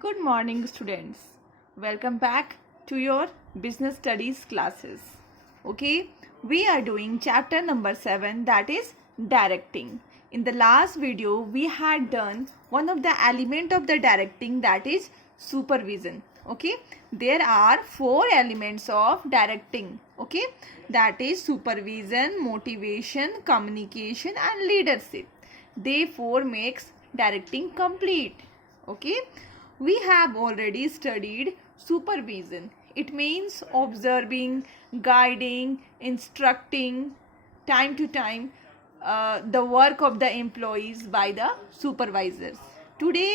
Good morning, students. Welcome back to your business studies classes. Okay, we are doing chapter number 7, that is directing. In the last video, we had done one of the element of the directing, that is supervision. Okay, there are 4 elements of directing. Okay, that is supervision, motivation, communication, and leadership. They 4 makes directing complete. Okay, we have already studied supervision. It means observing, guiding, instructing time to time the work of the employees by the supervisors. Today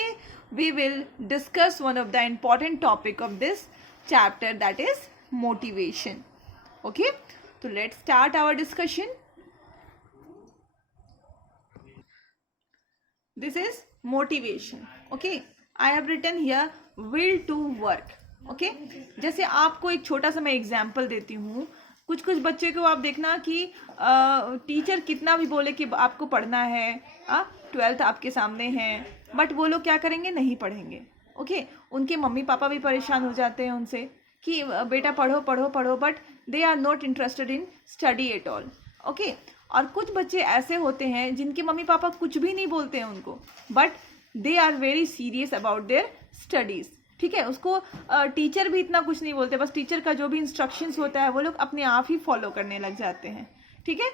we will discuss one of the important topic of this chapter, that is motivation. Okay, so let's start our discussion. This is motivation. Okay, I have written here will to work. Okay, जैसे आपको एक छोटा सा मैं example देती हूँ. कुछ कुछ बच्चे को आप देखना कि टीचर कितना भी बोले कि आपको पढ़ना है, 12th आपके सामने है, बट वो लोग क्या करेंगे, नहीं पढ़ेंगे. ओके, उनके मम्मी पापा भी परेशान हो जाते हैं उनसे कि बेटा पढ़ो पढ़ो पढ़ो, but they are not interested in study at all. Okay, और कुछ बच्चे ऐसे होते हैं जिनके मम्मी पापा कुछ भी नहीं बोलते हैं उनको, but they are very serious about their studies. ठीक है, उसको टीचर भी इतना कुछ नहीं बोलते, बस टीचर का जो भी इंस्ट्रक्शंस होता है वो लोग अपने आप ही फॉलो करने लग जाते हैं. ठीक है,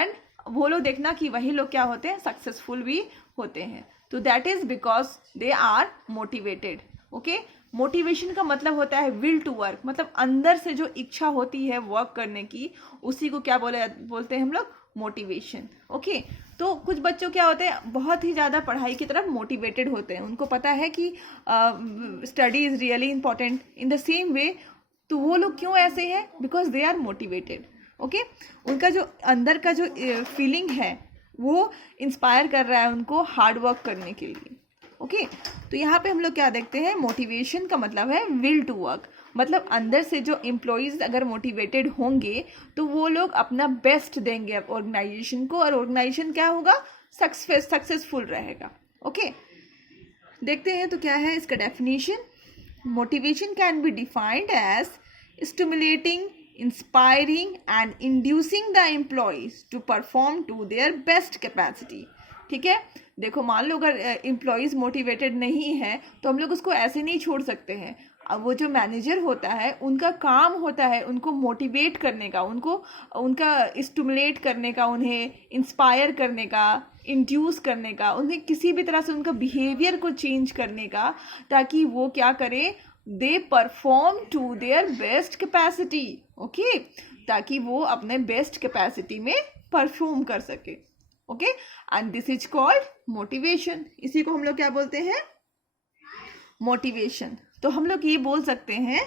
एंड वो लोग देखना कि वही लोग क्या होते हैं, सक्सेसफुल भी होते हैं. तो that is because they are motivated. Okay, motivation का मतलब होता है विल टू वर्क, मतलब अंदर से जो इच्छा होती है वर्क करने की, उसी को क्या बोलते हैं हम लोग, मोटिवेशन. ओके, तो कुछ बच्चों क्या होते हैं, बहुत ही ज़्यादा पढ़ाई की तरफ मोटिवेटेड होते हैं, उनको पता है कि study is really important. In the same way, तो वो लोग क्यों ऐसे हैं, because they are motivated. Okay, उनका जो अंदर का जो फीलिंग है वो इंस्पायर कर रहा है उनको हार्ड वर्क करने के लिए. ओके, तो यहाँ पे हम लोग क्या देखते हैं, मोटिवेशन का मतलब है विल टू वर्क, मतलब अंदर से जो एम्प्लॉयज़ अगर मोटिवेटेड होंगे तो वो लोग अपना बेस्ट देंगे ऑर्गेनाइजेशन को, और ऑर्गेनाइजेशन क्या होगा, सक्सेसफुल रहेगा. ओके, देखते हैं तो क्या है इसका definition. Motivation can be defined as stimulating, inspiring and inducing the employees to perform to their best capacity. ठीक है, देखो मान लो अगर एम्प्लॉयज़ मोटिवेटेड नहीं है तो हम लोग उसको ऐसे नहीं छोड़ सकते हैं. अब वो जो मैनेजर होता है उनका काम होता है उनको मोटिवेट करने का, उनका स्टिमुलेट करने का, उन्हें इंस्पायर करने का, इंड्यूस करने का, उन्हें किसी भी तरह से उनका बिहेवियर को चेंज करने का, ताकि वो क्या करे, they perform to their best capacity. Okay, ताकि वो अपने बेस्ट कैपेसिटी में परफॉर्म कर सके. Okay, and this is called motivation. इसी को हम लोग क्या बोलते हैं, मोटिवेशन. तो हम लोग ये बोल सकते हैं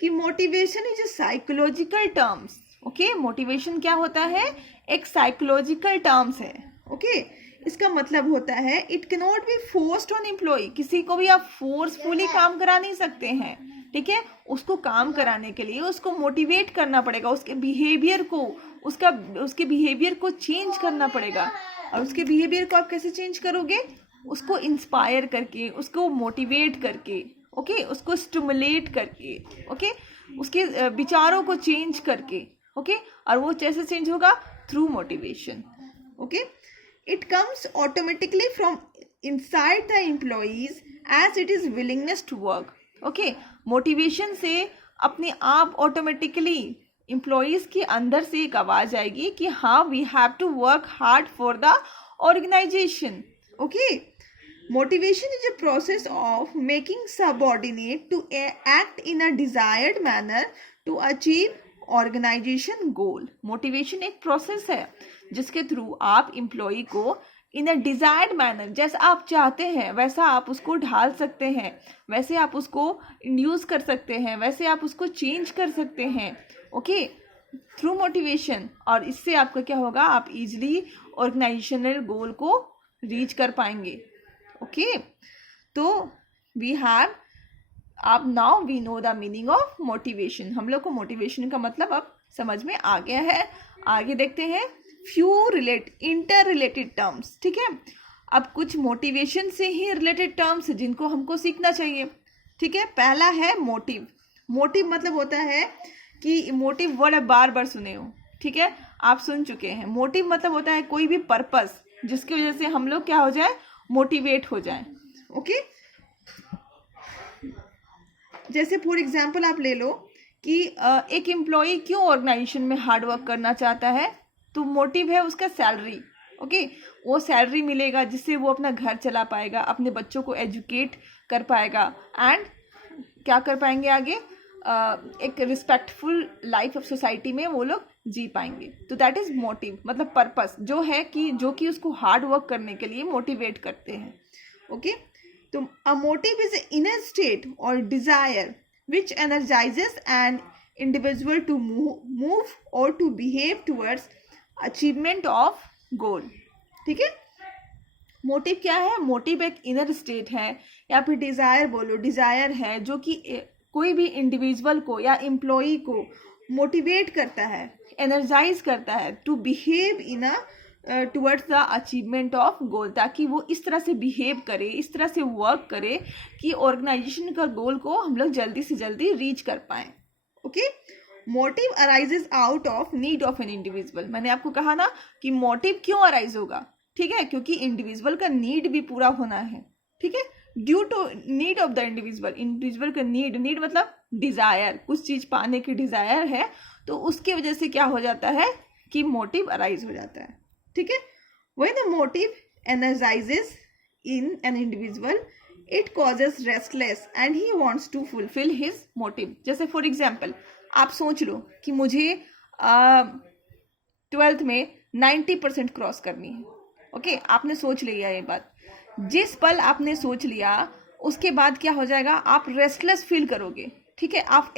कि motivation is a psychological terms. Okay, motivation क्या होता है, एक साइकोलॉजिकल टर्म्स है. ओके, इसका मतलब होता है it can not be forced on employ. किसी को भी आप फोर्सफुली काम करा नहीं सकते हैं. ठीक है, उसको काम कराने के लिए उसको मोटिवेट करना पड़ेगा, उसके बिहेवियर को, उसके बिहेवियर को चेंज करना पड़ेगा. और उसके बिहेवियर को आप कैसे चेंज करोगे, उसको इंस्पायर करके, उसको मोटिवेट करके. ओके, उसको स्टिमुलेट करके. ओके, उसके विचारों को चेंज करके. ओके, और वो कैसे चेंज होगा, through motivation. Okay, it comes automatically from inside the employees as it is willingness to work. Okay, motivation से अपने आप ऑटोमेटिकली एम्प्लॉयज़ के अंदर से एक आवाज़ आएगी कि हाँ, we have to work hard for the organisation. Okay, motivation is a process of making subordinate to act in a desired manner to achieve organization goal. Motivation एक प्रोसेस है जिसके थ्रू आप एम्प्लॉय को इन अ डिजायर्ड मैनर, जैसा आप चाहते हैं वैसा आप उसको ढाल सकते हैं, वैसे आप उसको इंड्यूस कर सकते हैं, वैसे आप उसको चेंज कर सकते हैं. Okay, through motivation. और इससे आपका क्या होगा, आप इजीली ऑर्गेनाइजेशनल गोल को रीच कर पाएंगे. ओके, तो वी हैव, अब now we know the meaning of motivation. हम लोग को मोटिवेशन का मतलब अब समझ में आ गया है. आगे देखते हैं फ्यू इंटर रिलेटेड टर्म्स. ठीक है, अब कुछ मोटिवेशन से ही रिलेटेड टर्म्स जिनको हमको सीखना चाहिए. ठीक है। पहला है मोटिव। मोटिव मतलब होता है कि मोटिव वर्ड आप बार बार सुने हो, ठीक है, आप सुन चुके हैं। मोटिव मतलब होता है कोई भी पर्पस जिसकी वजह से हम लोग क्या हो जाए, मोटिवेट हो जाए। ओके, जैसे फॉर एग्जाम्पल आप ले लो कि एक एम्प्लॉय क्यों ऑर्गेनाइजेशन में हार्ड वर्क करना चाहता है, तो मोटिव है उसका सैलरी। ओके, वो सैलरी मिलेगा जिससे वो अपना घर चला पाएगा, अपने बच्चों को एजुकेट कर पाएगा एंड क्या कर पाएंगे आगे, एक रिस्पेक्टफुल लाइफ ऑफ सोसाइटी में वो लोग जी पाएंगे। तो दैट इज मोटिव, मतलब पर्पस जो है कि जो कि उसको हार्ड वर्क करने के लिए मोटिवेट करते हैं। ओके, तो a motive is inner state और desire which energises an individual to move और to behave towards achievement of goal. ठीक है, मोटिव क्या है, मोटिव एक इनर स्टेट है या फिर डिजायर बोलो, डिजायर है जो कि कोई भी इंडिविजुअल को या एम्प्लॉई को मोटिवेट करता है, एनर्जाइज करता है to behave in a towards the achievement of goal, ताकि वो इस तरह से बिहेव करे, इस तरह से वर्क करे कि ऑर्गेनाइजेशन का गोल को हम लोग जल्दी से जल्दी रीच कर पाए। Okay, motive arises out of need of an individual. मैंने आपको कहा ना कि मोटिव क्यों अराइज होगा, ठीक है, क्योंकि इंडिविजुअल का नीड भी पूरा होना है। ठीक है, due to need of the individual, individual का नीड मतलब डिजायर, कुछ चीज पाने की डिजायर है, तो उसकी वजह से क्या हो जाता है कि मोटिव अराइज हो जाता है। ठीक है, when the motive energises in an individual it causes restless and he wants to fulfil his motive. जैसे फॉर एग्जांपल आप सोच लो कि मुझे 12th में 90% क्रॉस करनी है। ओके, आपने सोच लिया ये बात, जिस पल आपने सोच लिया उसके बाद क्या हो जाएगा, आप रेस्टलेस फील करोगे। ठीक है, आप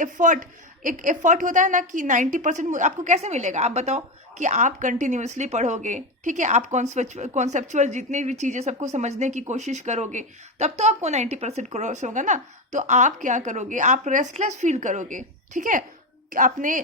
एक एफर्ट होता है ना कि 90% आपको कैसे मिलेगा, आप बताओ, कि आप कंटिन्यूसली पढ़ोगे, ठीक है, आप कॉन्सेप्चुअल जितनी भी चीज़ें सबको समझने की कोशिश करोगे, तब तो आपको 90% क्रॉस होगा ना। तो आप क्या करोगे, आप रेस्टलेस फील करोगे। ठीक है, आपने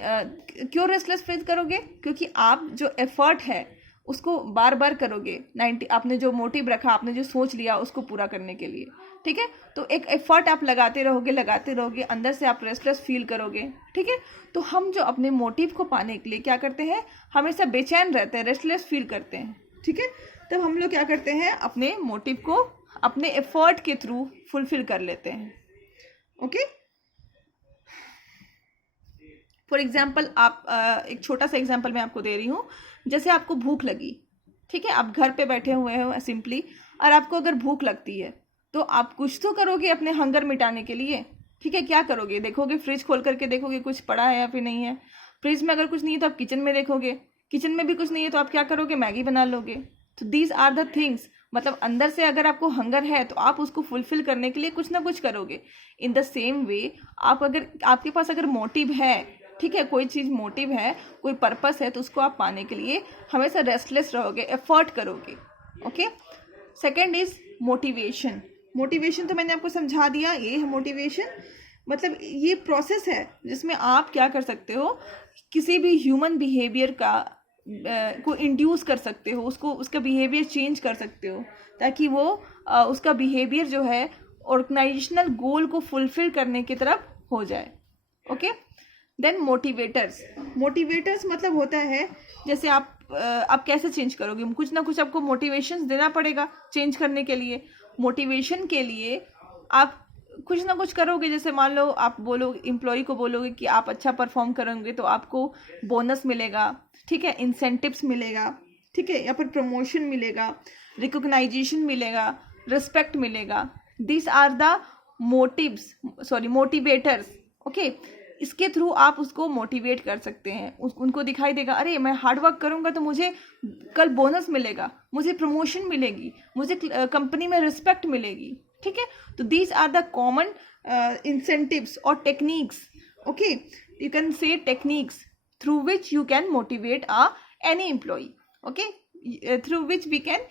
क्यों रेस्टलेस फील करोगे, क्योंकि आप जो एफर्ट है उसको बार बार करोगे, 90 आपने जो मोटिव रखा, आपने जो सोच लिया उसको पूरा करने के लिए। ठीक है, तो एक एफर्ट आप लगाते रहोगे, अंदर से आप रेस्टलेस फील करोगे। ठीक है, तो हम जो अपने मोटिव को पाने के लिए क्या करते हैं, हमेशा बेचैन रहते हैं, रेस्टलेस फील करते हैं। ठीक है, तब हम लोग क्या करते हैं, अपने मोटिव को अपने एफर्ट के थ्रू फुलफिल कर लेते हैं। ओके, फॉर एग्जाम्पल आप एक छोटा सा एग्जाम्पल मैं आपको दे रही हूँ। जैसे आपको भूख लगी, ठीक है, आप घर पे बैठे हुए हो सिंपली, और आपको अगर भूख लगती है तो आप कुछ तो करोगे अपने हंगर मिटाने के लिए। ठीक है, क्या करोगे, देखोगे फ्रिज खोल करके देखोगे कुछ पड़ा है या फिर नहीं है। फ्रिज में अगर कुछ नहीं है तो आप किचन में देखोगे, किचन में भी कुछ नहीं है तो आप क्या करोगे, मैगी बना लोगे। तो दीज आर द थिंग्स, मतलब अंदर से अगर आपको हंगर है तो आप उसको फुलफिल करने के लिए कुछ ना कुछ करोगे। इन द सेम वे आप अगर आपके पास अगर मोटिव है, ठीक है, कोई चीज़ मोटिव है, कोई पर्पस है, तो उसको आप पाने के लिए हमेशा रेस्टलेस रहोगे, एफर्ट करोगे। Okay, second is motivation. Motivation तो मैंने आपको समझा दिया, ये है मोटिवेशन, मतलब ये प्रोसेस है जिसमें आप क्या कर सकते हो, किसी भी ह्यूमन बिहेवियर का को इंड्यूस कर सकते हो, उसको उसका बिहेवियर चेंज कर सकते हो, ताकि वो उसका बिहेवियर जो है ऑर्गेनाइजेशनल गोल को फुलफिल करने की तरफ हो जाए। ओके, देन मोटिवेटर्स मतलब होता है, जैसे आप कैसे चेंज करोगे, कुछ ना कुछ आपको मोटिवेशन देना पड़ेगा चेंज करने के लिए। मोटिवेशन के लिए आप कुछ ना कुछ करोगे, जैसे मान लो आप बोलो एम्प्लॉय को बोलोगे कि आप अच्छा परफॉर्म करोगे तो आपको बोनस मिलेगा, ठीक है, इंसेंटिव्स मिलेगा, ठीक है, या फिर प्रमोशन मिलेगा, रिकॉग्नाइजेशन मिलेगा, रिस्पेक्ट मिलेगा। This are the motivators. Okay, इसके थ्रू आप उसको मोटिवेट कर सकते हैं, उनको दिखाई देगा, अरे मैं हार्ड वर्क करूंगा तो मुझे कल बोनस मिलेगा, मुझे प्रमोशन मिलेगी, मुझे कंपनी में रिस्पेक्ट मिलेगी। ठीक है, तो these are the common incentives और techniques. Okay, you can say techniques through which you can motivate any employ. Okay, through which we can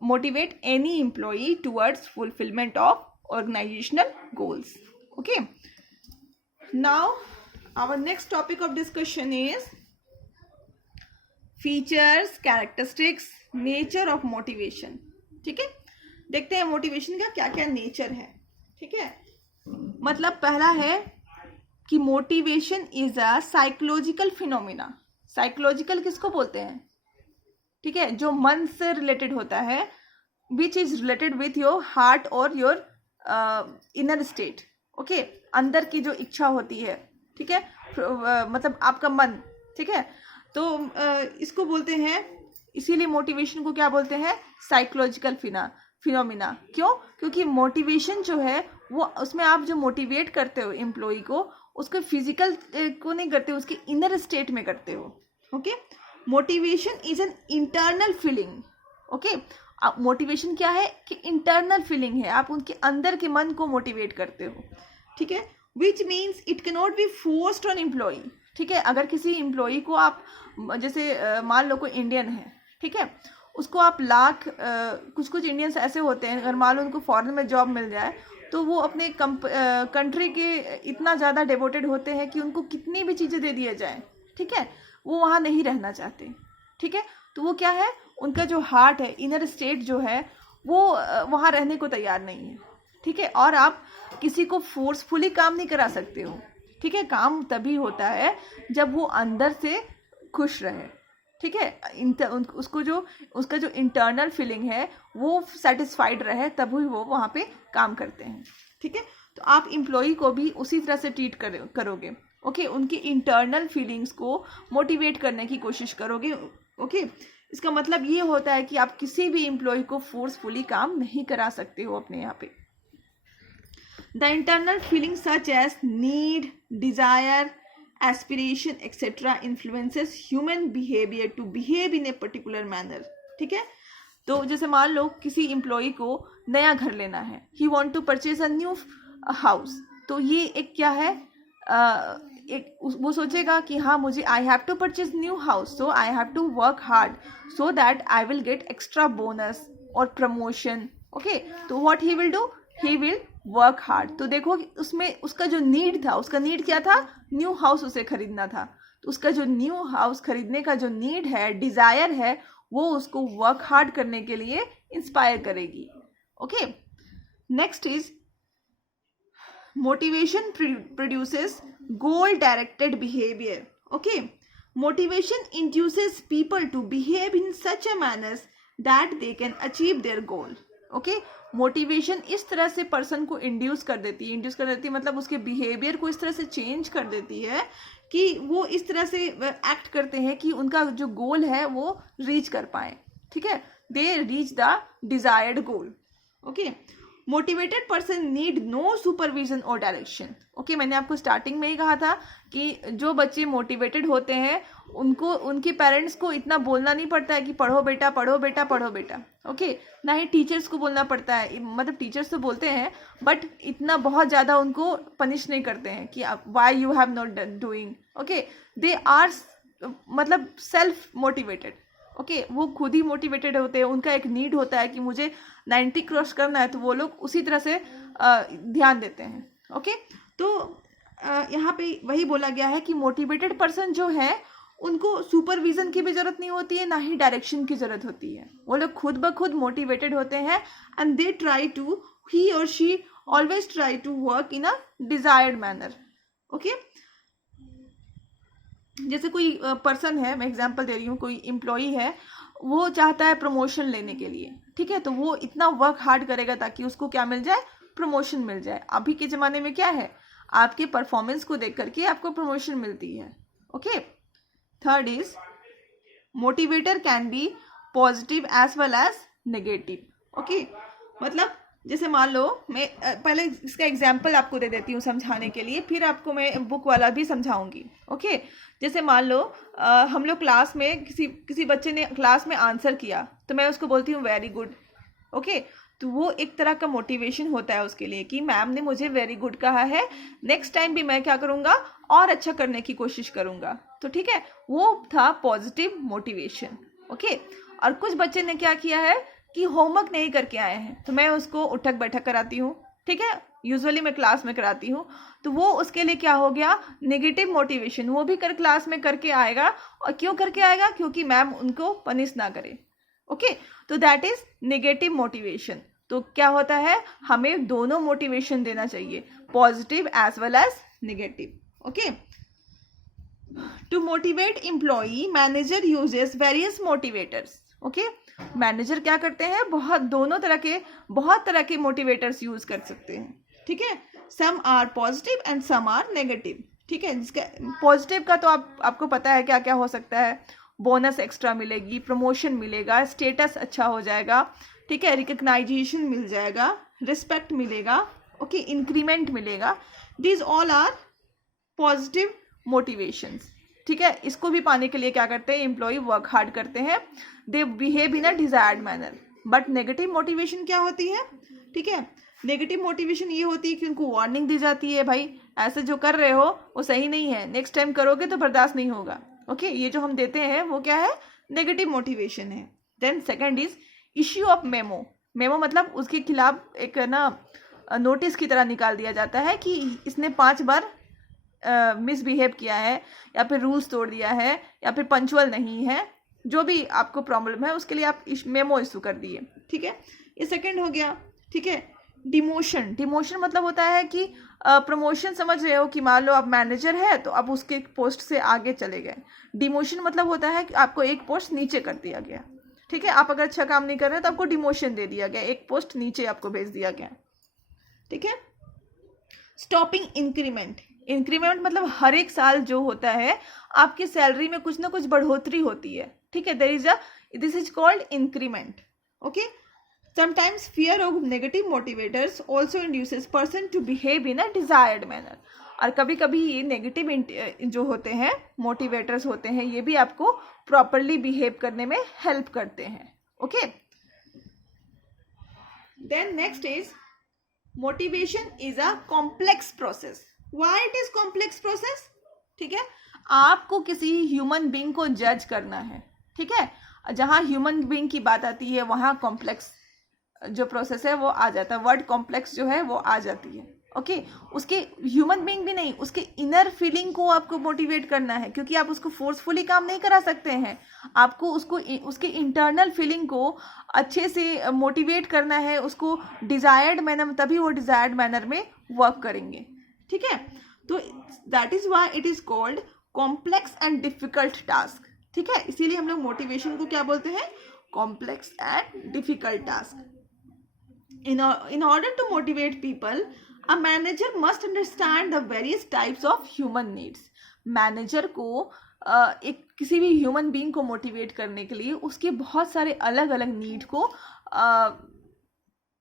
motivate any employ towards fulfilment of organisational goals. Okay, now our next topic of discussion is features, characteristics, nature of motivation। ठीक है, देखते हैं motivation का क्या क्या nature है। ठीक है, मतलब पहला है कि motivation is a psychological phenomena. Psychological किसको बोलते हैं? ठीक है, जो मन से रिलेटेड होता है, which is related with your heart और योर इनर स्टेट। ओके, अंदर की जो इच्छा होती है, ठीक है, मतलब आपका मन, ठीक है। तो इसको बोलते हैं, इसीलिए मोटिवेशन को क्या बोलते हैं? Psychological phenomena. क्यों? क्योंकि मोटिवेशन जो है वो, उसमें आप जो मोटिवेट करते हो एम्प्लॉय को, उसके फिजिकल को नहीं करते, उसके इनर स्टेट में करते हो। Okay, motivation is an internal feeling. Okay, motivation क्या है? कि इंटरनल फीलिंग है, आप उनके अंदर के मन को मोटिवेट करते हो। ठीक है, which means it can not be forced on employ. ठीक है, अगर किसी एम्प्लॉय को आप, जैसे मान लो कोई इंडियन है, ठीक है, उसको आप कुछ इंडियंस ऐसे होते हैं, अगर मान लो उनको फॉरेन में जॉब मिल जाए तो वो अपने कंट्री के इतना ज़्यादा डिवोटेड होते हैं कि उनको कितनी भी चीज़ें दे दिए जाएं, ठीक है, वो वहाँ नहीं रहना चाहते। ठीक है, तो वो क्या है, उनका जो हार्ट है, इनर स्टेट जो है, वो वहाँ रहने को तैयार नहीं है। ठीक है, और आप किसी को फोर्सफुली काम नहीं करा सकते हो। ठीक है, काम तभी होता है जब वो अंदर से खुश रहे। ठीक है, उसका जो इंटरनल फीलिंग है वो सेटिस्फाइड रहे, तभी वो वहाँ पे काम करते हैं। ठीक है, तो आप एम्प्लॉय को भी उसी तरह से ट्रीट करोगे। ओके, उनकी इंटरनल फीलिंग्स को मोटिवेट करने की कोशिश करोगे। ओके, इसका मतलब ये होता है कि आप किसी भी एम्प्लॉय को फोर्सफुली काम नहीं करा सकते हो अपने यहाँ पे। The internal feeling such as need, desire, aspiration etcetera influences human behaviour to behave in a particular manner. ठीक है, तो जैसे मान लो किसी एम्प्लॉय को नया घर लेना है, he want to purchase a new house, तो ये एक क्या है, वो सोचेगा कि हाँ, मुझे I have to purchase new house, so I have to work hard so that I will get extra bonus और प्रमोशन। ओके, तो what he will do, he will work hard. तो देखो उसमें उसका जो नीड था, उसका नीड क्या था? न्यू हाउस उसे खरीदना था। तो उसका जो न्यू हाउस खरीदने का जो नीड है, डिजायर है, वो उसको वर्क हार्ड करने के लिए इंस्पायर करेगी। Okay, next is motivation produces goal directed behaviour. Okay, motivation induces people to behave in such a manner that they can achieve their goal. Okay, motivation इस तरह से पर्सन को इंड्यूस कर देती है, मतलब उसके बिहेवियर को इस तरह से चेंज कर देती है कि वो इस तरह से एक्ट करते हैं कि उनका जो गोल है वो रीच कर पाए। ठीक है, they reach the desired goal. Okay, motivated person need no supervision और डायरेक्शन। ओके, मैंने आपको स्टार्टिंग में ही कहा था कि जो बच्चे मोटिवेटेड होते हैं उनको उनके पेरेंट्स को इतना बोलना नहीं पड़ता है कि पढ़ो बेटा, पढ़ो बेटा, पढ़ो बेटा। ओके, ना ही टीचर्स को बोलना पड़ता है, मतलब टीचर्स तो बोलते हैं बट इतना बहुत ज़्यादा उनको पनिश नहीं करते हैं कि why you have not doing. Okay, they are मतलब सेल्फ मोटिवेटेड। ओके, वो खुद ही मोटिवेटेड होते हैं, उनका एक नीड होता है कि मुझे 90 क्रॉस करना है, तो वो लोग उसी तरह से ध्यान देते हैं। ओके, तो यहाँ पे वही बोला गया है कि मोटिवेटेड पर्सन जो है उनको सुपरविजन की भी जरूरत नहीं होती है, ना ही डायरेक्शन की जरूरत होती है। वो लोग खुद ब खुद मोटिवेटेड होते हैं and they try to, he और she always try to work in a desired manner. Okay, जैसे कोई पर्सन है, मैं एग्जांपल दे रही हूँ, कोई एम्प्लॉय है, वो चाहता है प्रमोशन लेने के लिए। ठीक है, तो वो इतना वर्क हार्ड करेगा ताकि उसको क्या मिल जाए, प्रमोशन मिल जाए। अभी के ज़माने में क्या है, आपके परफॉर्मेंस को देख करके आपको प्रमोशन मिलती है। Okay, third is motivator can be positive as well as negative. Okay, मतलब जैसे मान लो, मैं पहले इसका एग्जाम्पल आपको दे देती हूँ समझाने के लिए, फिर आपको मैं बुक वाला भी समझाऊंगी। ओके, जैसे मान लो हम लोग क्लास में किसी बच्चे ने क्लास में आंसर किया, तो मैं उसको बोलती हूँ वेरी गुड। ओके, तो वो एक तरह का मोटिवेशन होता है उसके लिए कि मैम ने मुझे वेरी गुड कहा है, नेक्स्ट टाइम भी मैं क्या करूँगा, और अच्छा करने की कोशिश करूँगा। तो ठीक है, वो था पॉजिटिव मोटिवेशन। ओके, और कुछ बच्चे ने क्या किया है कि होमवर्क नहीं करके आए हैं, तो मैं उसको उठक बैठक कराती हूँ। ठीक है, यूजुअली मैं क्लास में कराती हूँ, तो वो उसके लिए क्या हो गया, नेगेटिव मोटिवेशन। वो भी क्लास में करके आएगा, और क्यों करके आएगा, क्योंकि मैम उनको पनिश ना करे। ओके, तो दैट इज नेगेटिव मोटिवेशन। तो क्या होता है, हमें दोनों मोटिवेशन देना चाहिए, positive as well as negative. Okay, to motivate employee manager uses various motivators. Okay, manager क्या करते हैं, बहुत तरह के मोटिवेटर्स यूज कर सकते हैं, ठीक है। Some are positive and some are negative, ठीक है। जिसका पॉजिटिव का तो आपको पता है क्या क्या हो सकता है, बोनस एक्स्ट्रा मिलेगी, प्रमोशन मिलेगा, स्टेटस अच्छा हो जाएगा, ठीक है, रिकग्नाइजेशन मिल जाएगा, रिस्पेक्ट मिलेगा, ओके, इंक्रीमेंट मिलेगा। These all are positive motivations, ठीक है। इसको भी पाने के लिए क्या करते हैं, एम्प्लॉय वर्क हार्ड करते हैं, they behave in a desired manner. But negative motivation क्या होती है, ठीक है, नेगेटिव मोटिवेशन ये होती है कि उनको वार्निंग दी जाती है, भाई ऐसे जो कर रहे हो वो सही नहीं है, नेक्स्ट टाइम करोगे तो बर्दाश्त नहीं होगा। ओके, ये जो हम देते हैं वो क्या है, नेगेटिव मोटिवेशन है। Then second is issue of memo. Memo मतलब उसके खिलाफ एक ना नोटिस की तरह निकाल दिया जाता है कि इसने 5 बार मिसबिहेव किया है, या फिर रूल्स तोड़ दिया है, या फिर पंचुअल नहीं है, जो भी आपको प्रॉब्लम है उसके लिए आप मेमो इशू कर दिए, ठीक है। ये सेकंड हो गया, ठीक है। डिमोशन, डिमोशन मतलब होता है कि प्रमोशन, समझ रहे हो कि मान लो आप मैनेजर है तो आप उसके पोस्ट से आगे चले गए। डिमोशन मतलब होता है कि आपको एक पोस्ट नीचे कर दिया गया, ठीक है। आप अगर अच्छा काम नहीं कर रहे तो आपको डिमोशन दे दिया गया, एक पोस्ट नीचे आपको भेज दिया गया, ठीक है। स्टॉपिंग इंक्रीमेंट, इंक्रीमेंट मतलब हर एक साल जो होता है आपकी सैलरी में कुछ ना कुछ बढ़ोतरी होती है, ठीक है, this is called increment. Okay, sometimes fear of negative motivators also induces person to behave in a desired manner। और कभी कभी ये नेगेटिव जो होते हैं मोटिवेटर्स होते हैं, ये भी आपको प्रॉपरली बिहेव करने में हेल्प करते हैं। Okay, then next is motivation is a complex process. Why it is complex process, ठीक है। आपको किसी ह्यूमन बीइंग को जज करना है, ठीक है। जहां ह्यूमन बीइंग की बात आती है वहां कॉम्प्लेक्स जो प्रोसेस है वो आ जाता है, वर्ड कॉम्प्लेक्स जो है वो आ जाती है। ओके, उसके ह्यूमन बीइंग भी नहीं, उसके इनर फीलिंग को आपको मोटिवेट करना है, क्योंकि आप उसको फोर्सफुली काम नहीं करा सकते हैं, आपको उसके इंटरनल फीलिंग को अच्छे से मोटिवेट करना है, उसको डिजायर्ड मैनर, तभी वो डिजायर्ड मैनर में वर्क करेंगे, ठीक है। तो that is why it is called complex and difficult task, ठीक है। इसीलिए हम लोग मोटिवेशन को क्या बोलते हैं, complex and difficult task. In order to motivate people, a manager must understand the various types of human needs। Manager को एक किसी भी ह्यूमन बीइंग को मोटिवेट करने के लिए उसके बहुत सारे अलग अलग नीड को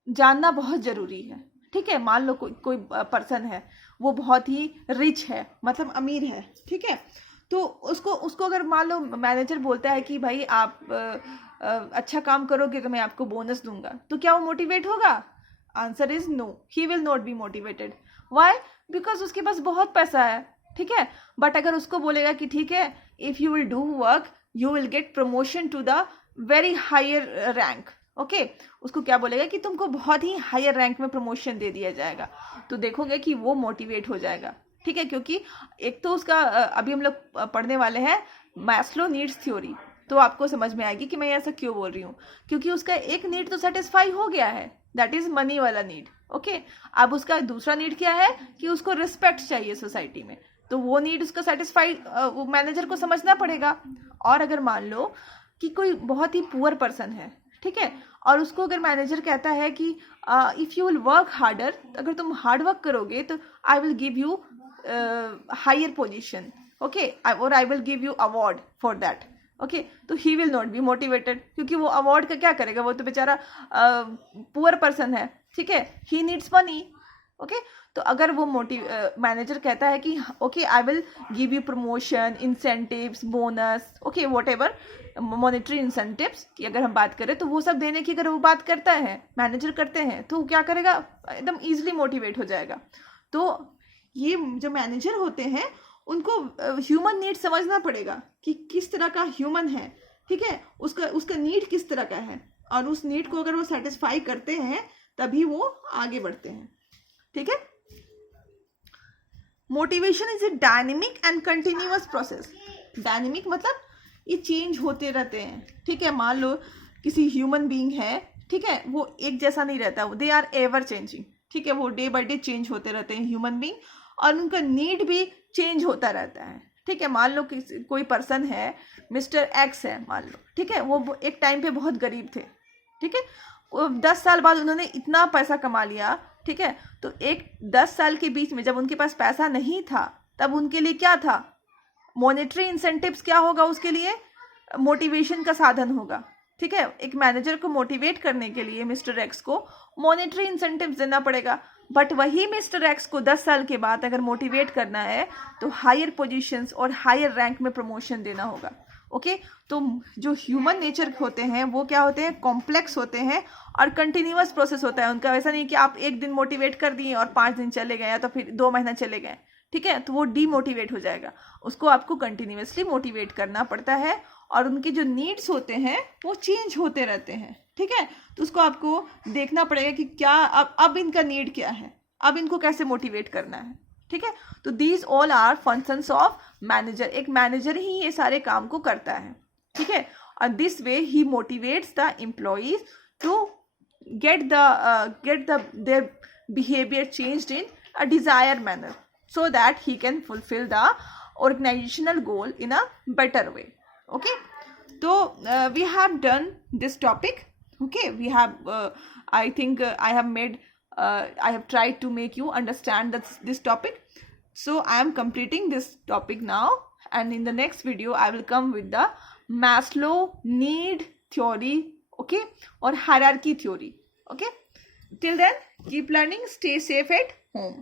जानना बहुत जरूरी है, ठीक है। मान लो कोई पर्सन है, वो बहुत ही रिच है, मतलब अमीर है, ठीक है। तो उसको अगर मान लो मैनेजर बोलता है कि भाई आप अच्छा काम करोगे तो मैं आपको बोनस दूंगा, तो क्या वो मोटिवेट होगा? Answer is no, he will not be motivated. Why? Because उसके पास बहुत पैसा है, ठीक है। बट अगर उसको बोलेगा कि ठीक है, if you will do work you will get promotion to the very higher rank, okay, उसको क्या बोलेगा कि तुमको बहुत ही हायर रैंक में प्रमोशन दे दिया जाएगा, तो देखोगे कि वो मोटिवेट हो जाएगा, ठीक है। क्योंकि एक तो उसका अभी हम लोग पढ़ने वाले हैं मैस्लो नीड्स थ्योरी, तो आपको समझ में आएगी कि मैं ऐसा क्यों बोल रही हूँ, क्योंकि उसका एक नीड तो सेटिस्फाई हो गया है, दैट इज मनी वाला नीड, ओके। अब उसका दूसरा नीड क्या है कि उसको रिस्पेक्ट चाहिए सोसाइटी में, तो वो नीड उसका सेटिस्फाई मैनेजर को समझना पड़ेगा। और अगर मान लो कि कोई बहुत ही पुअर पर्सन है, ठीक है, और उसको अगर मैनेजर कहता है कि if you will work harder, अगर तुम हार्ड वर्क करोगे तो I will give you higher position, okay, और I will give you award for that, okay, तो he will not be motivated, क्योंकि वो अवार्ड का क्या करेगा, वो तो बेचारा पुअर पर्सन है, ठीक है, ही नीड्स मनी, ओके। तो अगर वो मैनेजर कहता है कि okay I will give you promotion, incentives, bonus, okay, what ever monetary incentives की अगर हम बात करें, तो वो सब देने की अगर वो बात करता है, मैनेजर करते हैं, तो क्या करेगा, एकदम ईजिली मोटिवेट हो जाएगा। तो ये जो मैनेजर होते हैं उनको ह्यूमन नीड समझना पड़ेगा कि किस तरह का ह्यूमन है, ठीक है, उसका नीड किस तरह का है, और उस नीड को अगर वो सेटिस्फाई करते हैं तभी वो आगे बढ़ते हैं, ठीक है। Motivation is a dynamic and continuous process. Dynamic मतलब ये चेंज होते रहते हैं, ठीक है। मान लो किसी ह्यूमन बीइंग है, ठीक है, वो एक जैसा नहीं रहता, दे आर एवर चेंजिंग, ठीक है, वो डे बाय डे चेंज होते रहते हैं ह्यूमन बीइंग, और उनका नीड भी चेंज होता रहता है, ठीक है। मान लो कि कोई पर्सन है, मिस्टर एक्स है मान लो, ठीक है, वो एक टाइम पे बहुत गरीब थे, ठीक है, 10 साल बाद उन्होंने इतना पैसा कमा लिया, ठीक है, तो एक 10 साल के बीच में जब उनके पास पैसा नहीं था, तब उनके लिए क्या था, मॉनेटरी इंसेंटिव्स क्या होगा उसके लिए, मोटिवेशन का साधन होगा, ठीक है। एक मैनेजर को मोटिवेट करने के लिए मिस्टर एक्स को मॉनेटरी इंसेंटिव्स देना पड़ेगा, बट वही मिस्टर एक्स को 10 साल के बाद अगर मोटिवेट करना है तो हायर पोजीशंस और हायर रैंक में प्रमोशन देना होगा, ओके। तो जो ह्यूमन नेचर होते हैं वो क्या होते हैं, कॉम्प्लेक्स होते हैं और कंटिन्यूअस प्रोसेस होता है उनका। ऐसा नहीं कि आप एक दिन मोटिवेट कर दिए और 5 दिन चले गए या तो फिर 2 महीना चले गए, ठीक है, तो वो डीमोटिवेट हो जाएगा, उसको आपको कंटिन्यूअसली मोटिवेट करना पड़ता है, और उनके जो नीड्स होते हैं वो चेंज होते रहते हैं, ठीक है। तो उसको आपको देखना पड़ेगा कि क्या अब इनका नीड क्या है, अब इनको कैसे मोटिवेट करना है, ठीक है। तो these all are functions of manager, एक मैनेजर ही ये सारे काम को करता है, ठीक है। और दिस वे ही motivates the employees to get their behavior changed in a desired manner, so that he can fulfill the organizational goal in a better way, okay. So we have done this topic, okay. We have I think I have tried to make you understand this topic, so I am completing this topic now, and in the next video I will come with the Maslow need theory, okay, or hierarchy theory, okay. Till then, keep learning, stay safe at home.